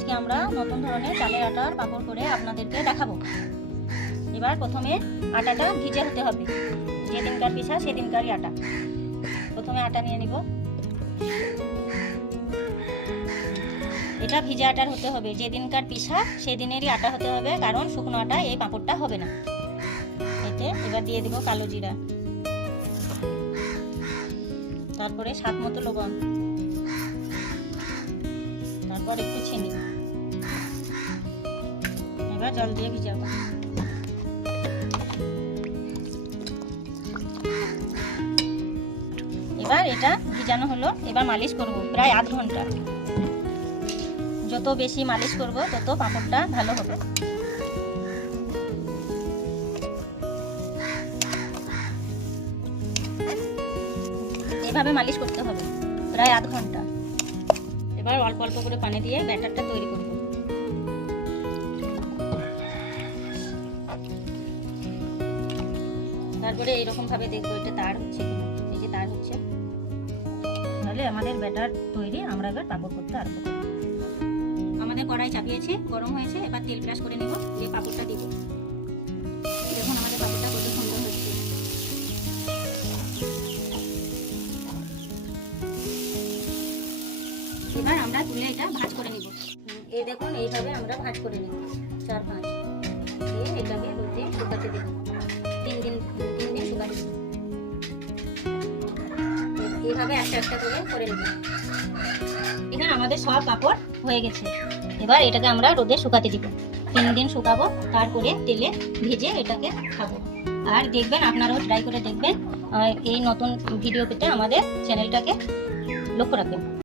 আজকে আমরা নতুন ধরনের চালের আটার পাঁপড় করে আপনাদেরকে দেখাবো। এবার প্রথমে আটাটা ভিজে হতে হবে। যেদিনকার পিঠা সেদিনকারই আটা। প্রথমে আটা নিয়ে নিব। এটা ভিজে আটার হতে হবে। যেদিনকার পিঠা সেদিনেরই আটা হতে হবে, কারণ শুকনো আটা এই পাঁপড়টা হবে না। এতে এবার দিয়ে দিব কালো জিরা। তারপরে স্বাদ মতো লবণ। তারপর একটু চিনি। এবার জল দিয়ে ভিজাবো। এবার এটা ভিজানো হলো, এবার মালিশ করব প্রায় আধ ঘণ্টা। যত বেশি মালিশ করব, তত পাঁপড়টা ভালো হবে। এভাবে মালিশ করতে হবে, প্রায় আধ ঘণ্টা। এবার অল্প অল্প করে পানি দিয়ে ব্যাটারটা তৈরি করব। তারপরে এইরকম ভাবে দেখব এটা তার হচ্ছে কিনা এই যে তার হচ্ছে। তাহলে আমাদের ব্যাটার তৈরি, আমরা এবার পাপড় করতে করব। আমাদের কড়াই চাপিয়েছে, গরম হয়েছে, এবার তেল ব্রাশ করে নেব দিয়ে পাপড়টা দিব। দেখুন আমাদের পাপড়টা কত সুন্দর হচ্ছে। এবার আমরা তুলে এটা ভাঁজ করে নিব। এই দেখুন, এইভাবে আমরা ভাঁজ করে নিব, চার পাঁচ। দিয়ে এটাকে রোদে শুকাতে দেব। করে করে নেব। এখানে আমাদের সব কাপড় হয়ে গেছে। এবার এটাকে আমরা রোদে শুকাতে দিব। তিন দিন শুকাবো, তারপরে তেলে ভেজে এটাকে খাব। আর দেখবেন, আপনারাও ট্রাই করে দেখবেন এই নতুন ভিডিও পেতে আমাদের চ্যানেলটাকে লক্ষ্য রাখবেন।